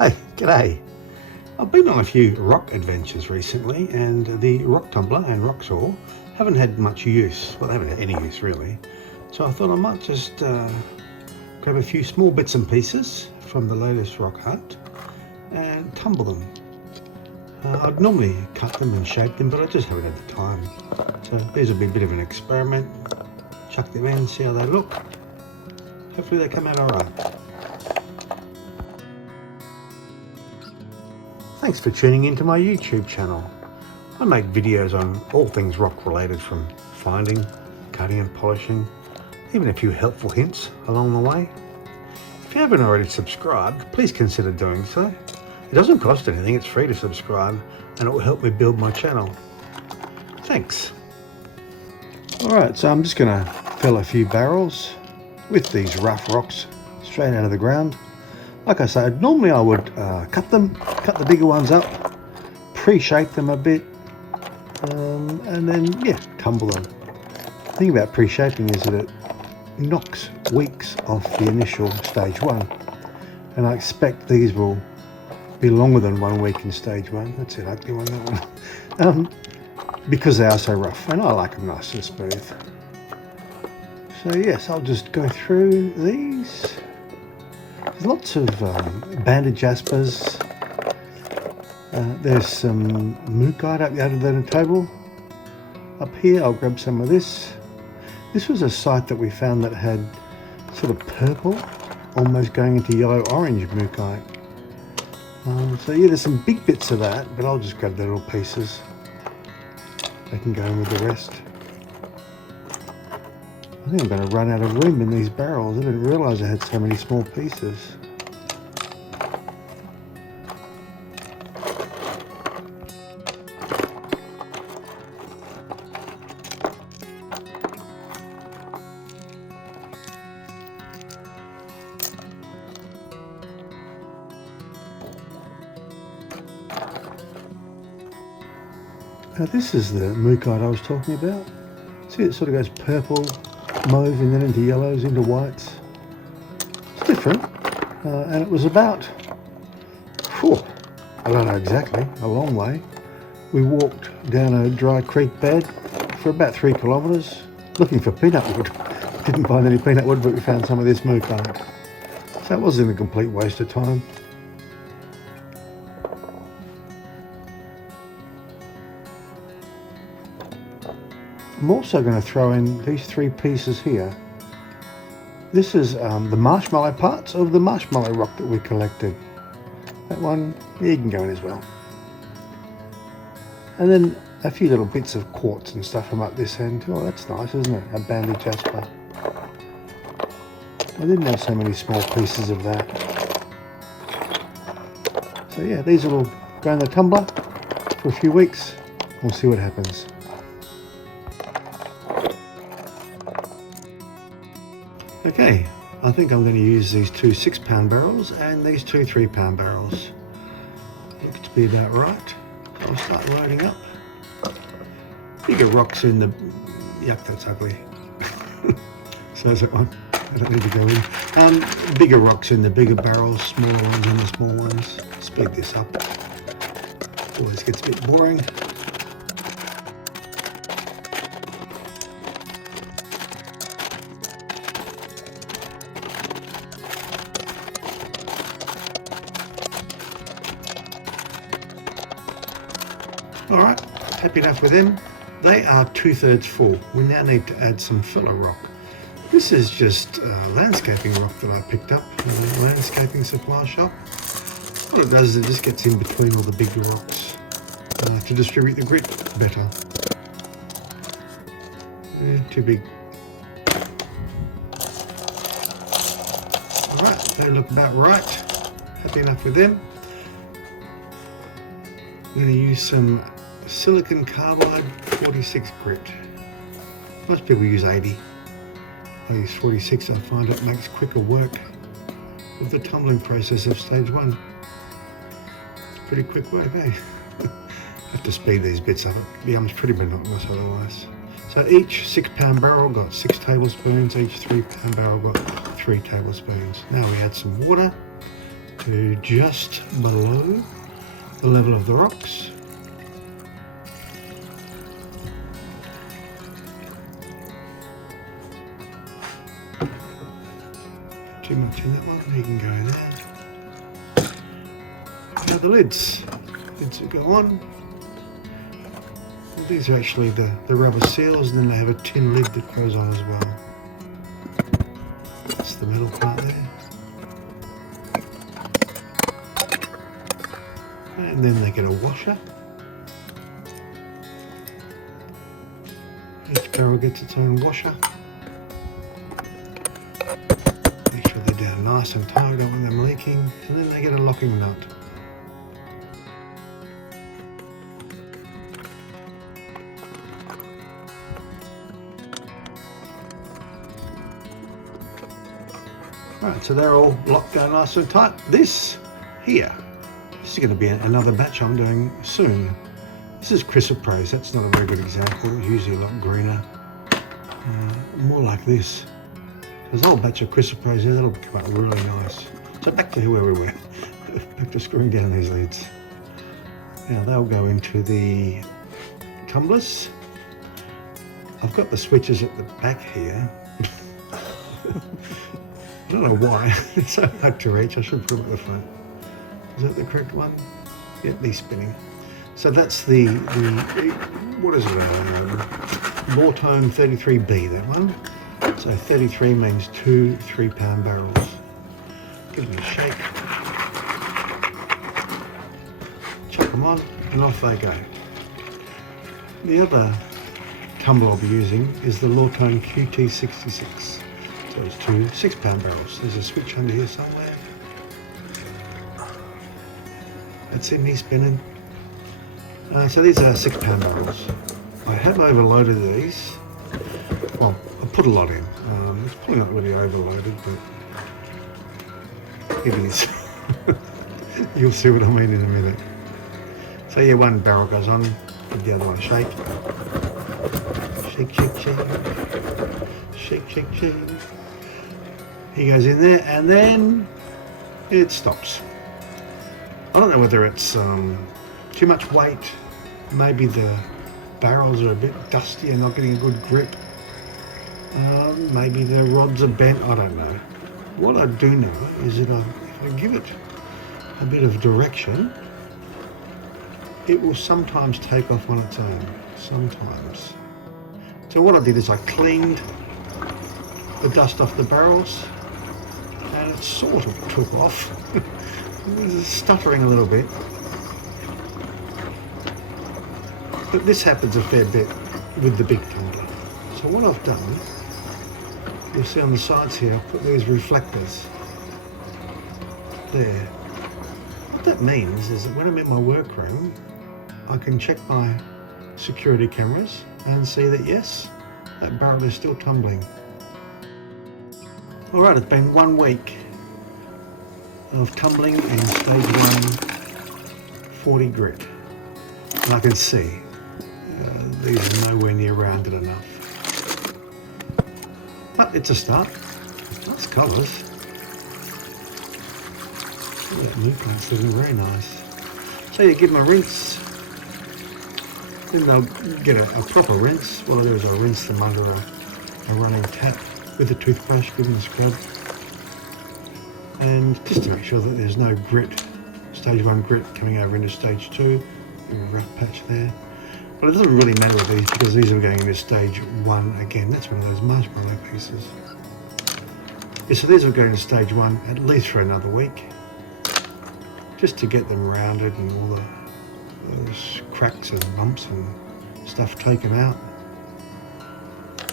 Hey, g'day. I've been on a few rock adventures recently, and the rock tumbler and rock saw haven't had much use. Well, they haven't had any use really. So I thought I might just grab a few small bits and pieces from the latest rock hunt and tumble them. I'd normally cut them and shape them, but I just haven't had the time. So these will be a bit of an experiment. Chuck them in, see how they look. Hopefully they come out alright. Thanks for tuning into my YouTube channel. I make videos on all things rock related, from finding, cutting and polishing, even a few helpful hints along the way. If you haven't already subscribed, please consider doing so. It doesn't cost anything, it's free to subscribe, and it will help me build my channel. Thanks. Alright, so I'm just going to fill a few barrels with these rough rocks straight out of the ground. Like I said, normally I would cut the bigger ones up, pre-shape them a bit, and then tumble them. The thing about pre-shaping is that it knocks weeks off the initial stage one, and I expect these will be longer than 1 week in stage one. That's it, ugly one, that one. Because they are so rough, and I like them nice and smooth. So yes, I'll just go through these. There's lots of banded Jaspers. There's some Mookaite up the other end of the table. Up here, I'll grab some of this. This was a site that we found that had sort of purple, almost going into yellow-orange Mookaite. So yeah, there's some big bits of that, but I'll just grab the little pieces. They can go in with the rest. I think I'm going to run out of room in these barrels. I didn't realise I had so many small pieces. Now this is the Mookaite I was talking about. See, it sort of goes purple, mauve, and then into yellows, into whites. It's different, and it was about, I don't know exactly, a long way. We walked down a dry creek bed for about 3 kilometres looking for peanut wood. Didn't find any peanut wood, but we found some of this Mookaite. So it wasn't a complete waste of time. I'm also going to throw in these 3 pieces here. This is the marshmallow parts of the marshmallow rock that we collected. That one, you can go in as well. And then a few little bits of quartz and stuff from up this end. Oh, that's nice, isn't it? A banded Jasper. I didn't have so many small pieces of that. So yeah, these will go in the tumbler for a few weeks. We'll see what happens. Okay, I think I'm going to use these 2 6-pound barrels and these 2 3-pound barrels. Looks to be about right. So I'll start loading up. Bigger rocks in the... Yuck, that's ugly. So is that one. I don't need to go in. Bigger rocks in the bigger barrels, smaller ones in the small ones. Speed this up. Always gets a bit boring. Alright, happy enough with them. They are 2/3 full. We now need to add some filler rock. This is just landscaping rock that I picked up in a landscaping supply shop. What it does is it just gets in between all the bigger rocks to distribute the grit better. Too big. Alright, they look about right. Happy enough with them. I'm going to use some silicon carbide 46 grit. Most people use 80. I use 46. I find it makes quicker work with the tumbling process of stage 1. It's pretty quick work, eh? Have to speed these bits up. It becomes pretty monotonous otherwise. So each 6-pound barrel got 6 tablespoons. Each 3-pound barrel got 3 tablespoons. Now we add some water. to just below the level of the rocks. Too much in that one, you can go there. Now the lids that go on. Well, these are actually the rubber seals, and then they have a tin lid that goes on as well. That's the metal part there. And then they get a washer. Each barrel gets its own washer. Make sure they're down nice and tight, don't want them leaking. And then they get a locking nut. Right, so they're all locked down nice and tight. This here, this is going to be another batch I'm doing soon. This is chrysoprase. That's not a very good example. It's usually a lot greener. More like this. There's a whole batch of chrysoprase here. That'll come out really nice. So back to where we were. Back to screwing down these lids. Now they'll go into the tumblers. I've got the switches at the back here. I don't know why. It's so hard to reach. I should put them at the front. Is that the correct one? Yeah, these spinning. So that's the what is it? Mortone 33B, that one. So 33 means 2 3-pound barrels. Give them a shake. Chuck them on, and off they go. The other tumble I'll be using is the Mortone QT66. So it's 2 6-pound barrels. There's a switch under here somewhere. That's it, me spinning. So these are 6-pound barrels. I have overloaded these. Well, I put a lot in. It's probably not really overloaded, but it is. You'll see what I mean in a minute. So yeah, one barrel goes on, give the other one a shake. Shake, shake, shake. Shake, shake, shake. He goes in there, and then it stops. I don't know whether it's too much weight. Maybe the barrels are a bit dusty and not getting a good grip. Maybe the rods are bent. I don't know. What I do know is that if I give it a bit of direction, it will sometimes take off on its own. Sometimes. So what I did is I cleaned the dust off the barrels, and it sort of took off. It was stuttering a little bit, but this happens a fair bit with the big tumbler. So what I've done, you'll see on the sides here, I've put these reflectors there. What that means is that when I'm in my workroom, I can check my security cameras and see that yes, that barrel is still tumbling. Alright, it's been 1 week of tumbling in stage 1 40 grit. And I can see these are nowhere near rounded enough. But it's a start. Nice colours. That Mookaite's looking very nice. So you give them a rinse. Then they'll get a proper rinse. What I do is I rinse them under a running tap with a toothbrush, give them a scrub. And just to make sure that there's no grit, stage 1 grit coming over into stage 2. A rough patch there. But it doesn't really matter with these because these are going into stage 1 again. That's one of those marshmallow pieces. Yeah, so these will go into stage 1 at least for another week. Just to get them rounded and all those cracks and bumps and stuff taken out.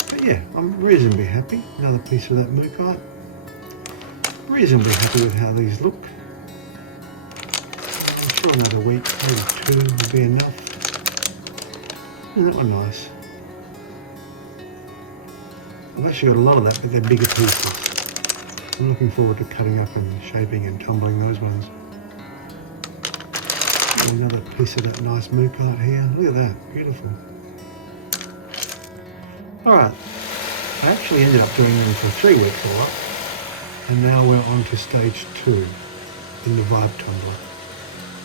But yeah, I'm reasonably happy. Another piece of that Mookaite. Reasonably happy with how these look. I'm sure another week, maybe 2 will be enough. Isn't that one nice? I've actually got a lot of that, but they're bigger pieces. I'm looking forward to cutting up and shaping and tumbling those ones. Another piece of that nice Mookaite here. Look at that, beautiful. Alright, I actually ended up doing them for 3 weeks or what, and now we're on to stage 2. in the Vibe Tumbler.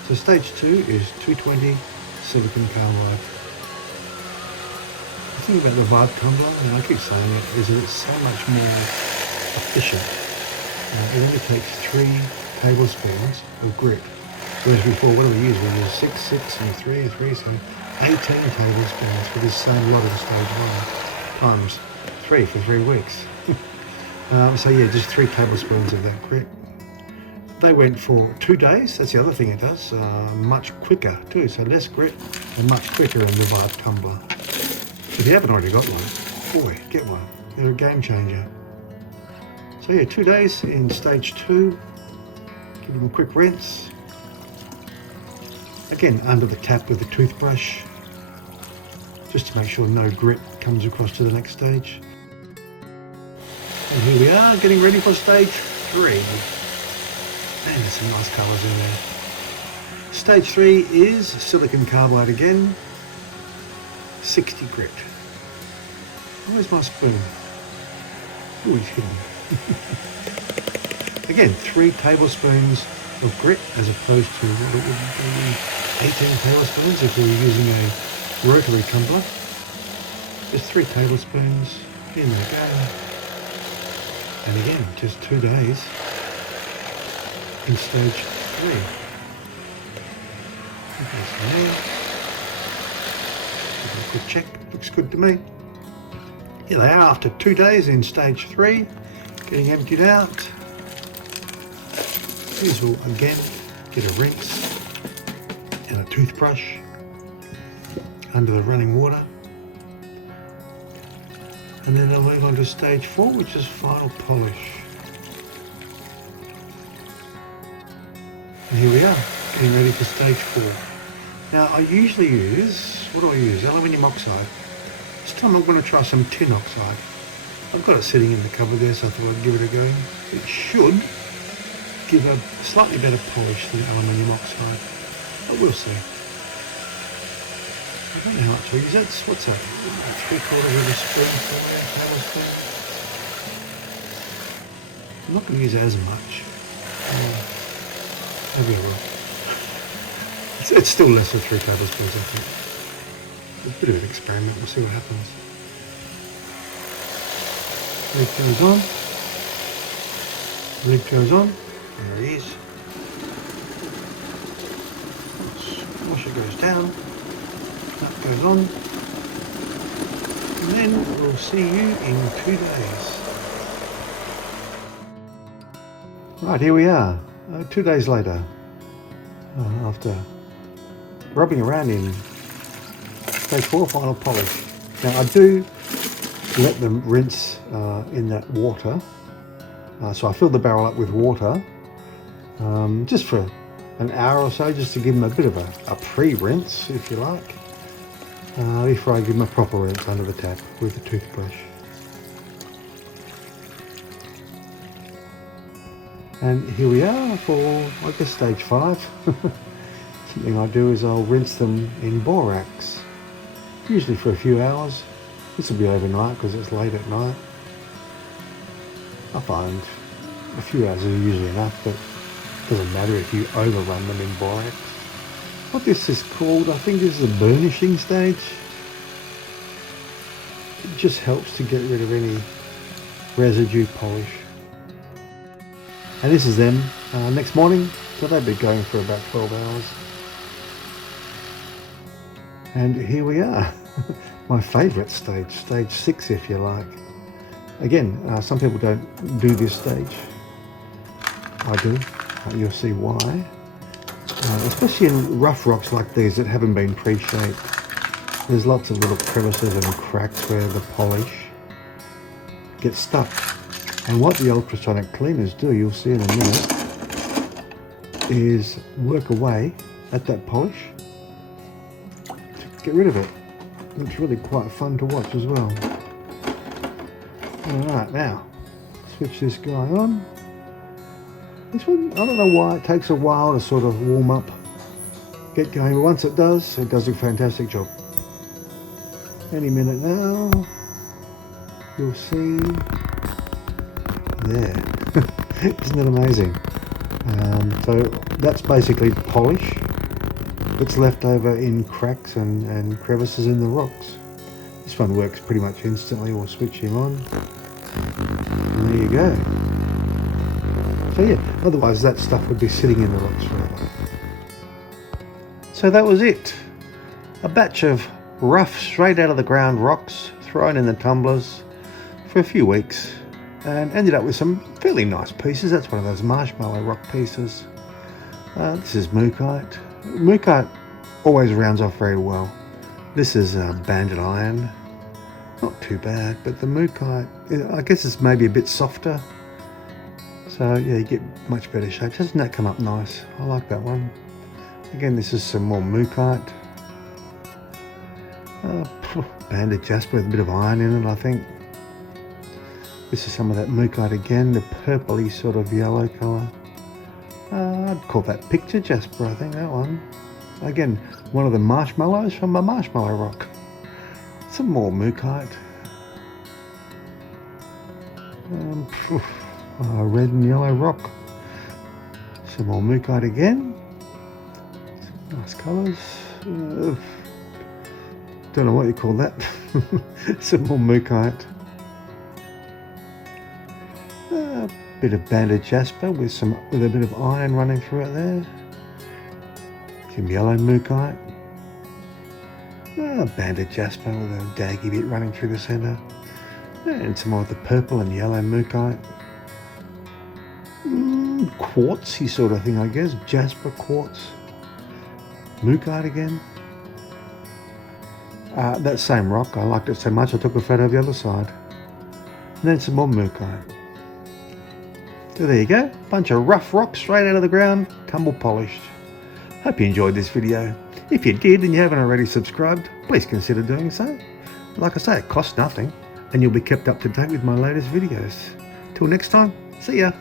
So stage 2 is 220 silicon carbide. The thing about the Vibe Tumbler, and I keep saying it, is that it's so much more efficient. It only takes 3 tablespoons of grit. Whereas before, what do we use? We use 6, 6, and 3, 3, so 18 tablespoons for this same lot in stage 1, times 3 for 3 weeks. So yeah, just 3 tablespoons of that grit. They went for 2 days. That's the other thing it does. Much quicker too, so less grit and much quicker in the Vibe Tumbler. If you haven't already got one, boy, get one. They're a game changer. So yeah, 2 days in stage 2. Give them a quick rinse. Again, under the tap with the toothbrush, just to make sure no grit comes across to the next stage. And here we are, getting ready for stage 3. And there's some nice colours in there. Stage 3 is silicon carbide again, 60 grit. Where's my spoon? Oh, he's hidden. Again, 3 tablespoons of grit as opposed to what it would be 18 tablespoons if we were using a rotary tumbler. Just 3 tablespoons, in they go. And again, just 2 days in stage 3. Give it a quick check, looks good to me. Here they are after 2 days in stage 3, getting emptied out. These will again get a rinse and a toothbrush under the running water. And then they'll move on to stage 4, which is final polish. And here we are, getting ready for stage 4. Now I usually use, what do I use? Aluminium oxide. This time I'm going to try some tin oxide. I've got it sitting in the cupboard there, so I thought I'd give it a go. It should give a slightly better polish than aluminium oxide, but we'll see. I don't know how much I use. That's, what's that? 3/4 of a spoon, tablespoon. I'm not going to use as much. Maybe I will. It's still less than 3 tablespoons, I think. A bit of an experiment, we'll see what happens. Lid goes on. Lid goes on. There he is. Washer goes down. That goes on. And then we'll see you in 2 days. Right, here we are. 2 days later. After rubbing around in stage 4 final polish. Now I do let them rinse in that water. So I fill the barrel up with water just for an hour or so, just to give them a bit of a pre-rinse, if you like, before I give them a proper rinse under the tap with the toothbrush. And here we are for, I guess, stage 5. Something I do is I'll rinse them in borax, usually for a few hours. This will be overnight because it's late at night. I find a few hours is usually enough, but it doesn't matter if you overrun them in borax. What this is called, I think, is the burnishing stage. It just helps to get rid of any residue polish. And this is them next morning, so they'll be going for about 12 hours. And here we are, my favourite stage, stage 6 if you like. Again, some people don't do this stage. I do, you'll see why. Especially in rough rocks like these that haven't been pre-shaped. There's lots of little crevices and cracks where the polish gets stuck. And what the ultrasonic cleaners do, you'll see in a minute, is work away at that polish to get rid of it. It's really quite fun to watch as well. Alright, now, switch this guy on. This one, I don't know why it takes a while to sort of warm up, get going, but once it does a fantastic job. Any minute now, you'll see there. Isn't that amazing? So that's basically polish that's left over in cracks and crevices in the rocks. This one works pretty much instantly. We'll switch him on. And there you go. So yeah, otherwise that stuff would be sitting in the rocks forever. So that was it. A batch of rough, straight out of the ground rocks thrown in the tumblers for a few weeks and ended up with some fairly nice pieces. That's one of those marshmallow rock pieces. This is Mookaite. Mookaite always rounds off very well. This is banded iron. Not too bad, but the Mookaite, I guess it's maybe a bit softer. So yeah, you get much better shape. Doesn't that come up nice? I like that one. Again, this is some more Mookaite. Banded jasper with a bit of iron in it, I think. This is some of that Mookaite again, the purpley sort of yellow colour. I'd call that picture jasper, I think, that one. Again, one of the marshmallows from a marshmallow rock. Some more Mookaite. Red and yellow rock. Some more Mookaite again. Some nice colours. Don't know what you call that. Some more Mookaite. A bit of banded jasper with a bit of iron running through it there. Some yellow Mookaite. Banded jasper with a daggy bit running through the centre. And some more of the purple and yellow Mookaite. Quartzy sort of thing, I guess. Jasper quartz. Mookaite again. That same rock, I liked it so much I took a photo of the other side. And then some more Mookaite. So there you go, bunch of rough rocks straight out of the ground, tumble polished. Hope you enjoyed this video. If you did and you haven't already subscribed, please consider doing so. Like I say, it costs nothing and you'll be kept up to date with my latest videos. Till next time, see ya.